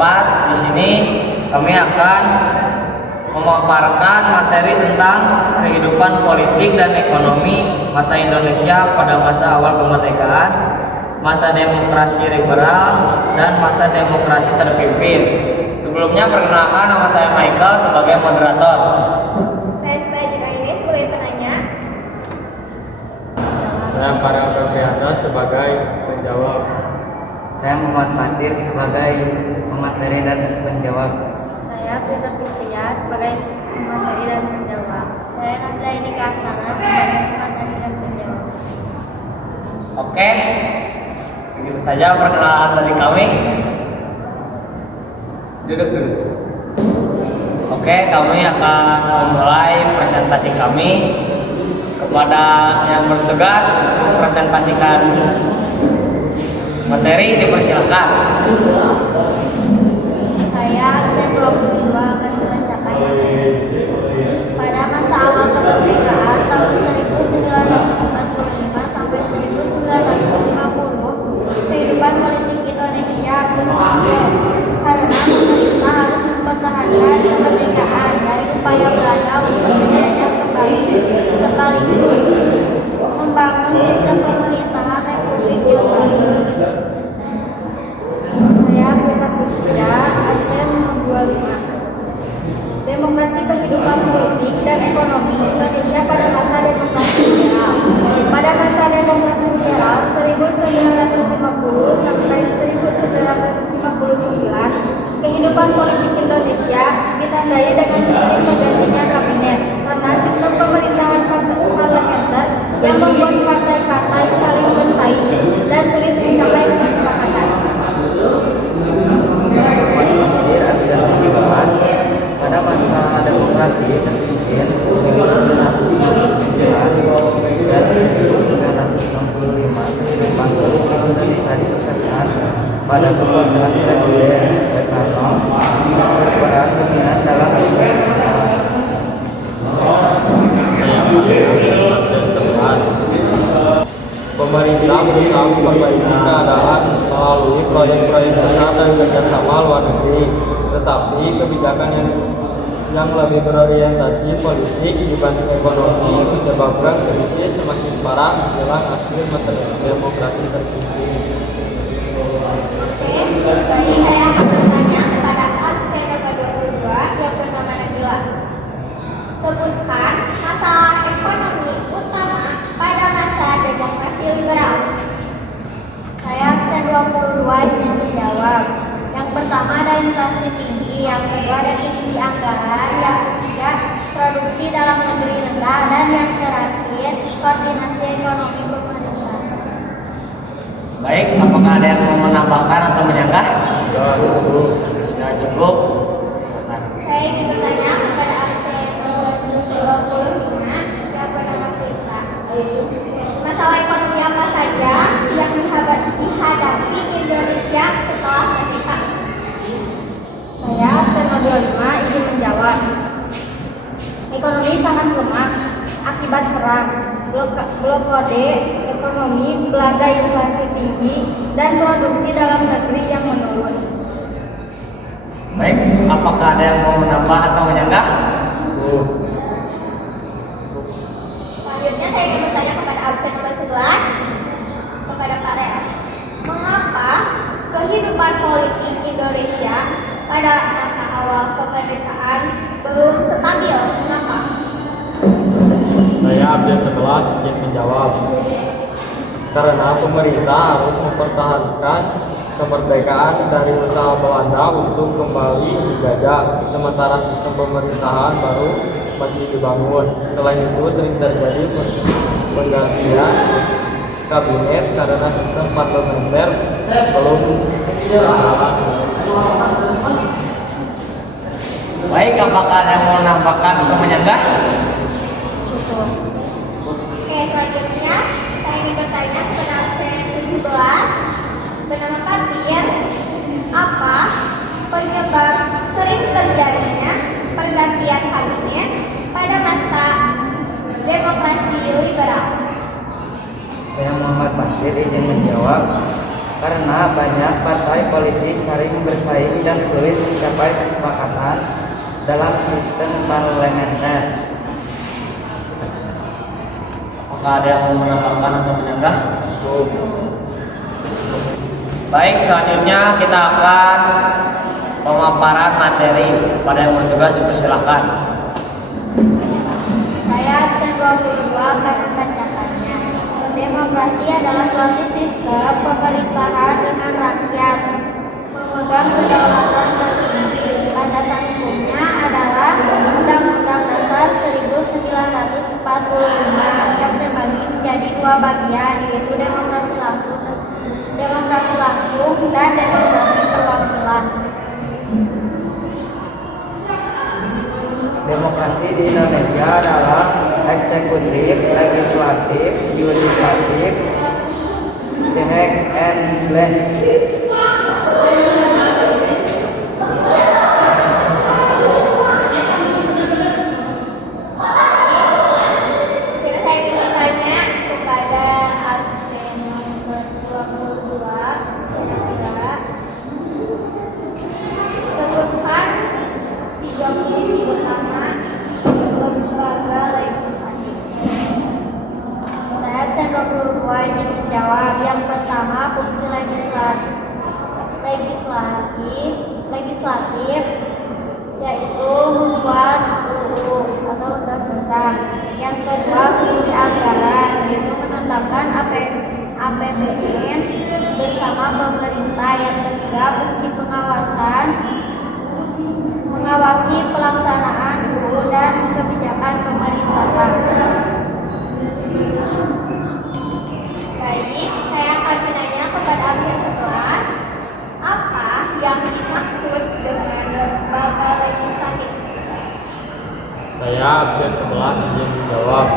berpendapat. Di sini kami akan memaparkan materi tentang kehidupan politik dan ekonomi masa Indonesia pada masa awal kemerdekaan, masa demokrasi liberal, dan masa demokrasi terpimpin. Sebelumnya perkenalkan, nama saya Michael sebagai moderator. Saya Spajira ini sebagai penanya. Saya Farel Febriansa sebagai penjawab. Saya Muhammad Fatir sebagai pemateri dan penjawab. Saya Prita Fitria sebagai pemateri dan penjawab. Saya Nadla ini Kasana sebagai pemateri dan penjawab. Oke, segitu saja perkenalan dari kami. Duduk dulu. Oke, kami akan memulai presentasi kami. Kepada yang bertugas mempresentasikan materi, dipersilakan. Saya absen 22 akan membacakan materi. Pada masa awal kemerdekaan tahun 1945 sampai 1950, kehidupan politik Indonesia belum stabil karena pemerintah harus mempertahankan kemerdekaan dari upaya Belanda untuk menjajah kembali sekaligus membangun sistem pemerintahan Republik Indonesia. Saya Prita Fitria, absen 25. Demokrasi kehidupan politik dan ekonomi Indonesia pada masa demokrasi liberal. Pada masa demokrasi liberal 1950 sampai 1959, kehidupan politik Indonesia ditandai dengan sering pergantian kabinet karena sistem pemerintahan parlementer yang membuat partai-partai saling bersaing dan sulit mencapai kesepakatan. Fatir absen 17. Pada masa demokrasi terpimpin 1999 dan 1965 kehidupan politik Indonesia ditetapkan pada kekuasaan Presiden Soekarno berperan dominan dalam pemerintahan. Absen 11. Pemerintah berusaha memperbaiki keadaan melalui proyek-proyek besar dan kerjasama luar negeri, tetapi kebijakan yang lebih berorientasi politik dibanding ekonomi menyebabkan krisis semakin parah menjelang akhir masa demokrasi terpimpin. Oke, baik, saya akan bertanya kepada absen nomor 22 yang bernama Nabila. Sebutkan masalah ekonomi utama pada masa demokrasi liberal. Saya absen 22 ingin menjawab. Yang pertama ada inflasi tinggi, yang kedua definisi anggaran, yang ketiga produksi dalam negeri rendah, dan yang terakhir koordinasi ekonomi pemerintah. Baik, apakah ada yang mau menambahkan atau menyanggah? Ya, cukup. Silakan. Saya ingin bertanya kepada absen nomor 25 yang bernama Prita. Masalah ekonomi apa saja yang dihadapi Indonesia setelah merdeka? Saya absen 25 ingin menjawab. Ekonomi sangat lemah akibat perang, blokade ekonomi, Belanda inflasi tinggi, dan produksi dalam negeri yang menurun. Baik, apakah ada yang mau menambah atau menyanggah? Selanjutnya saya ingin bertanya kepada absen nomor 11 kepada Pak Rea. Mengapa kehidupan politik Indonesia pada masa awal kemerdekaan belum stabil? Mengapa? Saya absen 11 ingin menjawab. Karena pemerintah harus mempertahankan kemerdekaan dari usaha Belanda untuk kembali dijajah, sementara sistem pemerintahan baru masih dibangun. Selain itu sering terjadi penggantian kabinet karena sistem parlementer belum berjalan. Baik, apakah ada yang mau menambahkan atau menyanggah? Oke, selanjutnya saya ingin bertanya kepada absen 17 bernama Fatir. Apa penyebab sering terjadinya pergantian kabinet pada masa demokrasi liberal? Saya Muhammad Fatir izin menjawab. karena banyak partai politik saling bersaing dan sulit mencapai kesepakatan dalam sistem parlementer. Apakah ada yang mau menambahkan atau menyanggah? Baik, selanjutnya kita akan pemaparan materi. Pada yang bertugas dipersilakan. Saya absen 22 akan membacakannya. Demokrasi adalah suatu sistem pemerintahan dengan rakyat memegang kedaulatan tertinggi. Landasan hukumnya adalah Undang-Undang Dasar 1945 yang terbagi menjadi dua bagian, yaitu demokrasi langsung dan demokrasi perwakilan. Demokrasi di Indonesia adalah eksekutif, legislatif, yudikatif, check and balance. Saya ingin bertanya kepada absen nomor 22, kira-kira sebutkan 3 fungsi utama lembaga legislatif. Saya absen 22 ingin menjawab. Yang pertama, fungsi legislatif yaitu membuat UU atau undang-undang. Yang kedua, fungsi anggaran yaitu menetapkan APBN bersama pemerintah. Yang ketiga, fungsi pengawasan mengawasi pelaksanaan UU dan kebijakan pemerintahan. Baik, saya akan menanya kepada absen 11, apa yang dimaksud dengan lembaga legislatif? Saya absen 11 izin menjawab.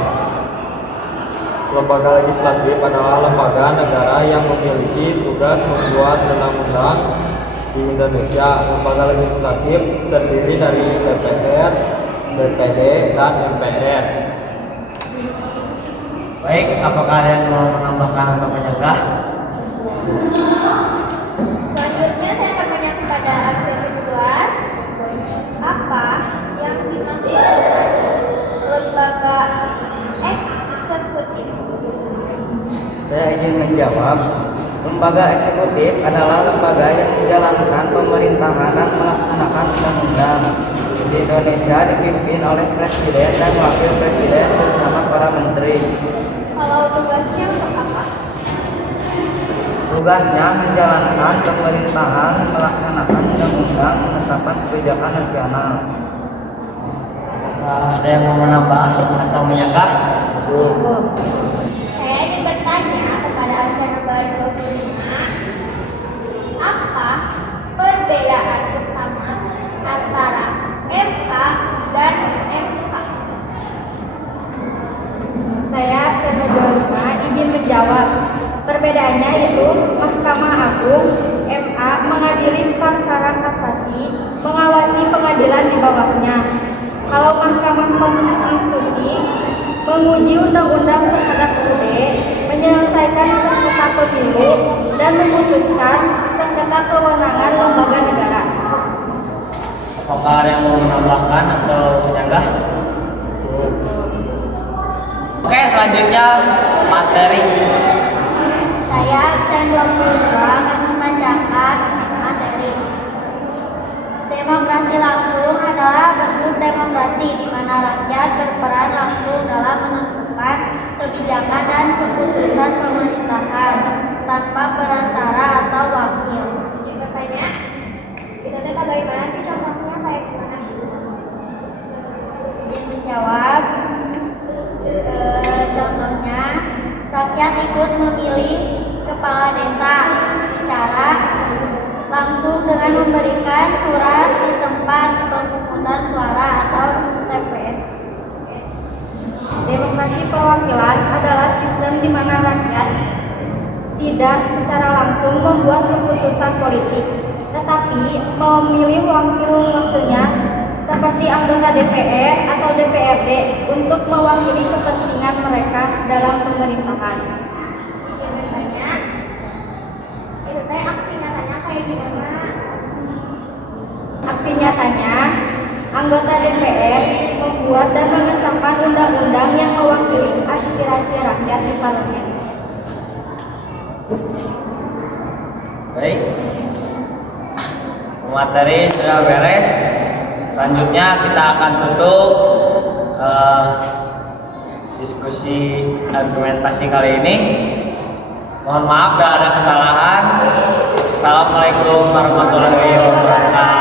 Lembaga legislatif adalah lembaga negara yang memiliki tugas membuat undang-undang di Indonesia. Lembaga legislatif terdiri dari DPR, DPD, dan MPR. Baik, apakah ada yang mau menambahkan atau menyanggah? Selanjutnya saya akan menanya kepada absen 12, apa yang dimaksud dengan lembaga eksekutif? Saya ingin menjawab, lembaga eksekutif adalah lembaga yang menjalankan pemerintahan dan melaksanakan undang-undang. Di Indonesia dipimpin oleh presiden dan wakil presiden bersama para menteri. Kalau tugasnya untuk apa? Tugasnya menjalankan pemerintahan, melaksanakan undang-undang, menetapkan kebijakan nasional. Ada yang mau menambah atau menyanggah? Saya ingin bertanya kepada absen nomor 25, apa perbedaan utama antara MK dan MK? Saya absen 25 izin menjawab. Perbedaannya itu Mahkamah Agung MA mengadili perkara kasasi, mengawasi pengadilan di bawahnya. Kalau Mahkamah Konstitusi menguji undang-undang terhadap UUD, menyelesaikan sengketa pemilu, dan memutuskan sengketa kewenangan lembaga negara. Apakah ada yang mau menambahkan atau menyanggah? Oke, selanjutnya materi. Saya absen 22 akan membacakan materi. Demokrasi langsung adalah bentuk demokrasi di mana rakyat berperan langsung dalam menentukan kebijakan dan keputusan pemerintahan tanpa perantara atau wakil. Izin bertanya, itu data dari mana sih contohnya kayak gimana? Izin menjawab. Contohnya, rakyat ikut memilih kepala desa secara langsung dengan memberikan surat di tempat pemungutan suara atau TPS. Demokrasi perwakilan adalah sistem di mana rakyat tidak secara langsung membuat keputusan politik, tetapi memilih wakil-wakilnya seperti anggota DPR atau DPRD untuk mewakili kepentingan mereka dalam pemerintahan. Izin bertanya, itu DPR membuat dan mengesahkan undang-undang yang mewakili aspirasi rakyat di parlemen. Baik, materi sudah beres. Selanjutnya kita akan tutup diskusi argumentasi kali ini. Mohon maaf bila ada kesalahan. Assalamualaikum warahmatullahi wabarakatuh.